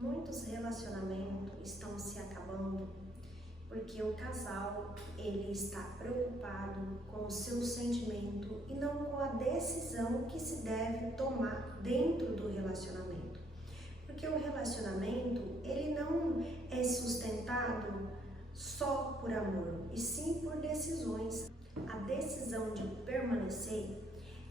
Muitos relacionamentos estão se acabando porque o casal ele está preocupado com o seu sentimento e não com a decisão que se deve tomar dentro do relacionamento. Porque o relacionamento ele não é sustentado só por amor, e sim por decisões. A decisão de permanecer,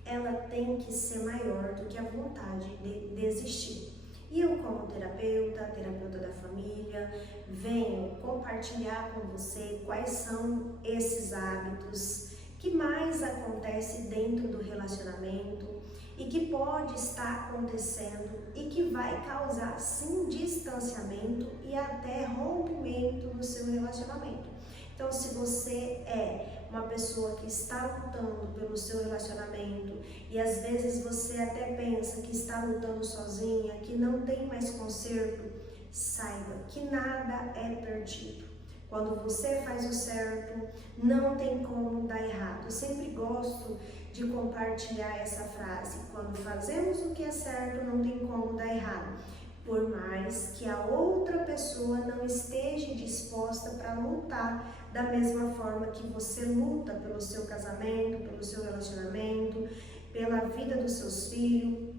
ela tem que ser maior do que a vontade de desistir. E eu, como terapeuta da família, venho compartilhar com você quais são esses hábitos que mais acontecem dentro do relacionamento e que pode estar acontecendo e que vai causar sim distanciamento e até rompimento no seu relacionamento. Então, se você é uma pessoa que está lutando pelo seu relacionamento e às vezes você até pensa que está lutando sozinha, que não tem mais conserto, saiba que nada é perdido. Quando você faz o certo, não tem como dar errado. Eu sempre gosto de compartilhar essa frase: quando fazemos o que é certo, não tem como dar errado. Por mais que a outra pessoa não esteja disposta para lutar da mesma forma que você luta pelo seu casamento, pelo seu relacionamento, pela vida dos seus filhos.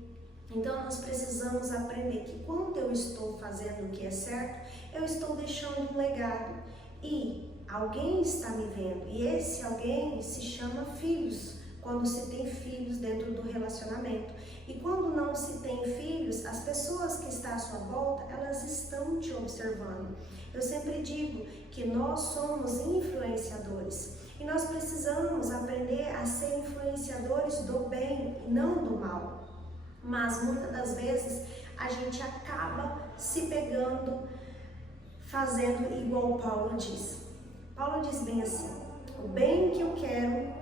Então nós precisamos aprender que quando eu estou fazendo o que é certo, eu estou deixando um legado e alguém está me vendo, e esse alguém se chama filhos. Quando se tem filhos dentro do relacionamento. E quando não se tem filhos, as pessoas que estão à sua volta, elas estão te observando. Eu sempre digo que nós somos influenciadores. E nós precisamos aprender a ser influenciadores do bem e não do mal. Mas muitas das vezes a gente acaba se pegando, fazendo igual Paulo diz. Paulo diz bem assim: o bem que eu quero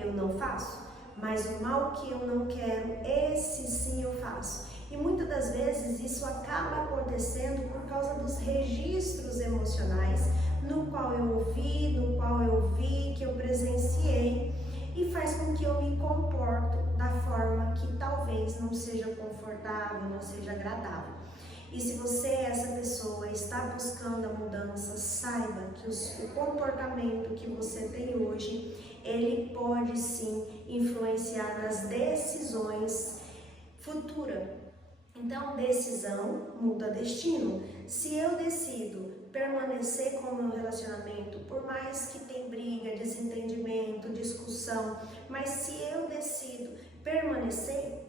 eu não faço, mas o mal que eu não quero, esse sim eu faço. E muitas das vezes isso acaba acontecendo por causa dos registros emocionais no qual eu ouvi, no qual eu vi, que eu presenciei, e faz com que eu me comporto da forma que talvez não seja confortável, não seja agradável. E se você, essa pessoa, está buscando a mudança, saiba que o comportamento que você tem hoje, ele pode sim influenciar nas decisões futuras. Então, decisão muda destino. Se eu decido permanecer com o meu relacionamento, por mais que tenha briga, desentendimento, discussão, mas se eu decido permanecer,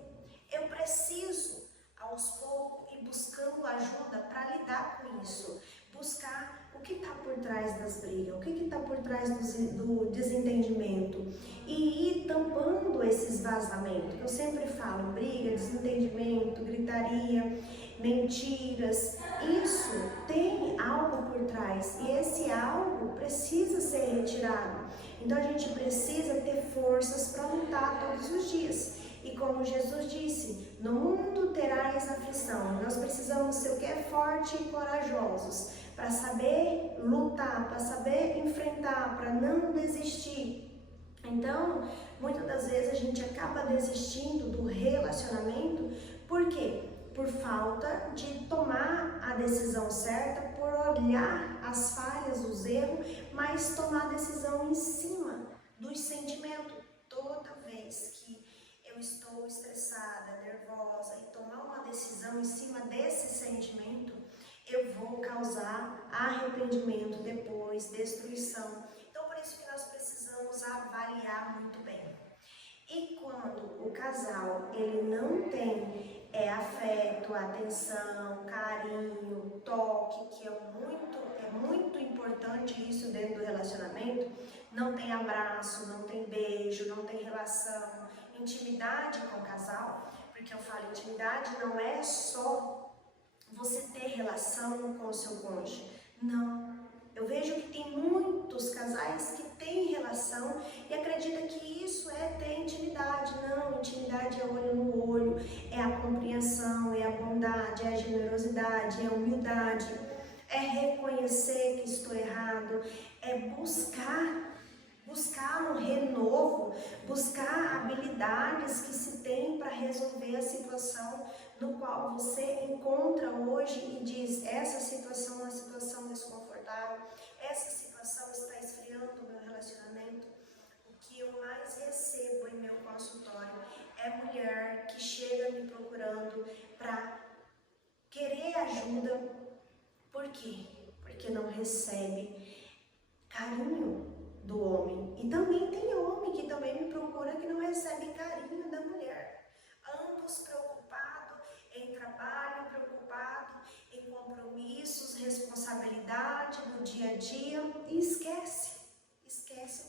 eu preciso aos poucos ir buscando ajuda para lidar com isso, buscar o que está por trás das brigas, o que está por trás do desentendimento e ir tampando esses vazamentos. Eu sempre falo: briga, desentendimento, gritaria, mentiras, isso tem algo por trás e esse algo precisa ser retirado. Então a gente precisa ter forças para lutar todos os dias. E como Jesus disse, no mundo terás aflição. Nós precisamos ser o que é forte e corajosos para saber lutar, para saber enfrentar, para não desistir. Então, muitas das vezes a gente acaba desistindo do relacionamento, por quê? Por falta de tomar a decisão certa, por olhar as falhas, os erros, mas tomar a decisão em cima dos sentimentos. Toda vez que eu estou estressada, nervosa e tomar uma decisão em cima desse sentimento, eu vou causar arrependimento depois, destruição. Então, por isso que nós precisamos avaliar muito bem. E quando o casal ele não tem afeto, atenção, carinho, toque, que é muito importante isso dentro do relacionamento, não tem abraço, não tem beijo, não tem relação, intimidade com o casal, porque eu falo, intimidade não é só você ter relação com o seu cônjuge, não. Eu vejo que tem muitos casais que têm relação e acreditam que isso é ter intimidade. Não, intimidade é olho no olho, é a compreensão, é a bondade, é a generosidade, é a humildade, é reconhecer que estou errado, é buscar um renovo, buscar habilidades que se tem para resolver a situação no qual você encontra hoje e diz: procurando para querer ajuda. Por quê? Porque não recebe carinho do homem. E também tem homem que também me procura que não recebe carinho da mulher. Ambos preocupados em trabalho, preocupados em compromissos, responsabilidade no dia a dia e esquece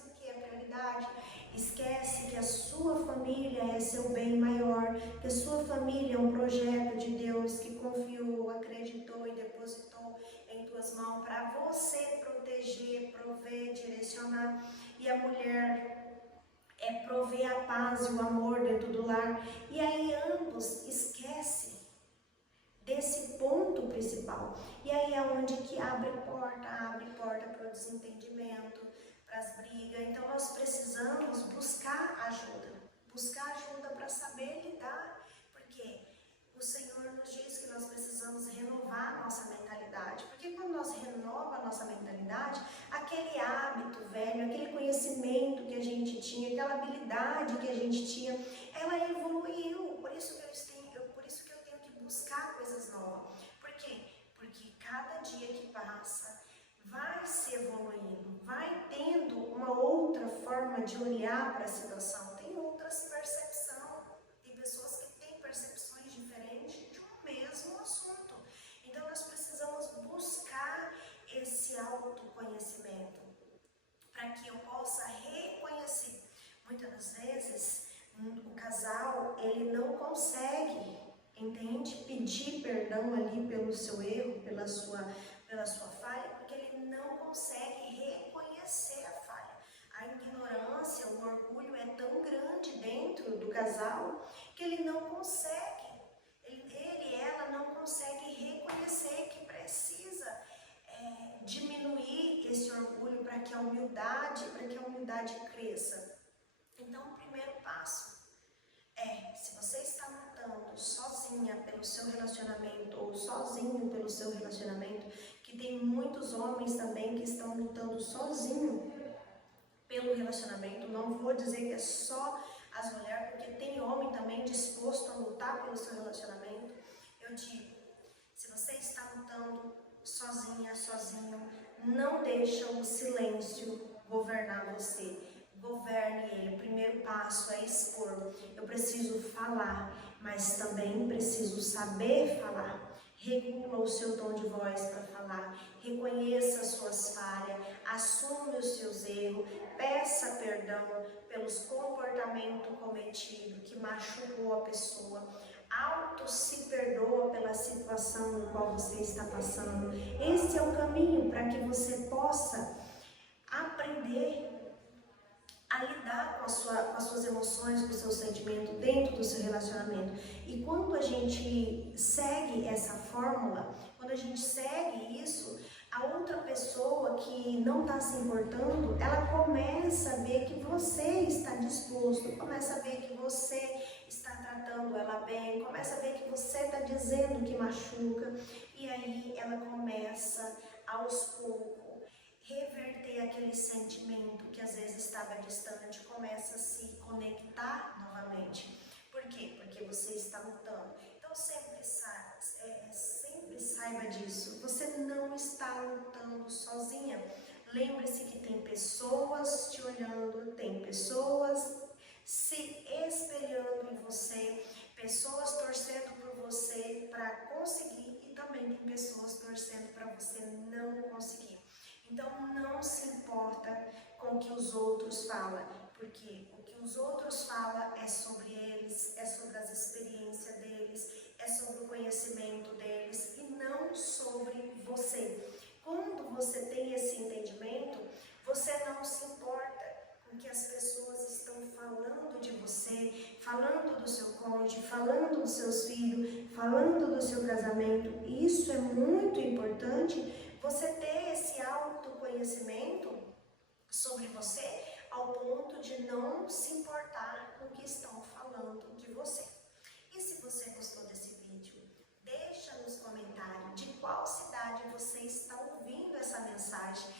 do que é prioridade, esquece que a sua família é seu bem maior, que a sua família é um projeto de Deus que confiou, acreditou e depositou em tuas mãos para você proteger, prover, direcionar. E a mulher é prover a paz e o amor dentro do lar. E aí ambos esquecem desse ponto principal. E aí é onde que abre porta para o desentendimento, para as brigas. Então nós precisamos buscar ajuda para saber lidar, porque o Senhor nos diz que nós precisamos renovar a nossa mentalidade, porque quando nós renovamos a nossa mentalidade, aquele hábito velho, aquele conhecimento que a gente tinha, aquela habilidade que a gente tinha, ela evoluiu. Por isso que eu tenho que buscar coisas novas. Por quê? Porque cada dia que passa vai se evoluindo, vai tendo uma outra forma de olhar para a situação, tem outras percepções, tem pessoas que têm percepções diferentes de um mesmo assunto. Então nós precisamos buscar esse autoconhecimento para que eu possa reconhecer. Muitas das vezes o casal ele não consegue, entende, pedir perdão ali pelo seu erro, pela sua falha, porque ele não consegue reconhecer a falha. A ignorância, o orgulho é tão grande dentro do casal que ele não consegue, ela não consegue reconhecer que precisa diminuir esse orgulho para que a humildade cresça. Então, o primeiro passo se você está lutando sozinha pelo seu relacionamento ou sozinho pelo seu relacionamento, que tem muitos homens também que estão lutando sozinho pelo relacionamento, não vou dizer que é só as mulheres, porque tem homem também disposto a lutar pelo seu relacionamento. Eu digo, se você está lutando sozinha, sozinho, não deixa o silêncio governar você. Governe ele. O primeiro passo é expor. Eu preciso falar, mas também preciso saber falar. Regula o seu tom de voz para falar. Reconheça as suas falhas. Assume os seus erros. Peça perdão pelos comportamentos cometidos que machucou a pessoa. Se perdoa pela situação no qual você está passando. Esse é o caminho para que você possa aprender a lidar com as suas emoções, com o seu sentimento dentro do seu relacionamento. E quando a gente segue essa fórmula, quando a gente segue isso, a outra pessoa que não está se importando, ela começa a ver que você está disposto, começa a ver que você está tratando ela bem, começa a ver que você está dizendo que machuca, e aí ela começa aos poucos reverter aquele sentimento que às vezes estava distante, começa a se conectar novamente. Por quê? Porque você está lutando. Então sempre saiba disso, você não está lutando sozinha. Lembre-se que tem pessoas te olhando, tem pessoas se espelhando em você, pessoas torcendo por você para conseguir e também tem pessoas torcendo para você não conseguir. Então não se importa com o que os outros falam, porque o que os outros falam é sobre eles, é sobre as experiências deles, é sobre o conhecimento deles e não sobre você. Quando você tem esse entendimento, você não se importa com o que as pessoas estão falando de você, falando do seu cônjuge, falando dos seus filhos, falando do seu casamento. Isso é muito importante, você ter esse autoconhecimento sobre você ao ponto de não se importar com o que estão falando de você. E se você gostou desse vídeo, deixa nos comentários de qual cidade você está ouvindo essa mensagem.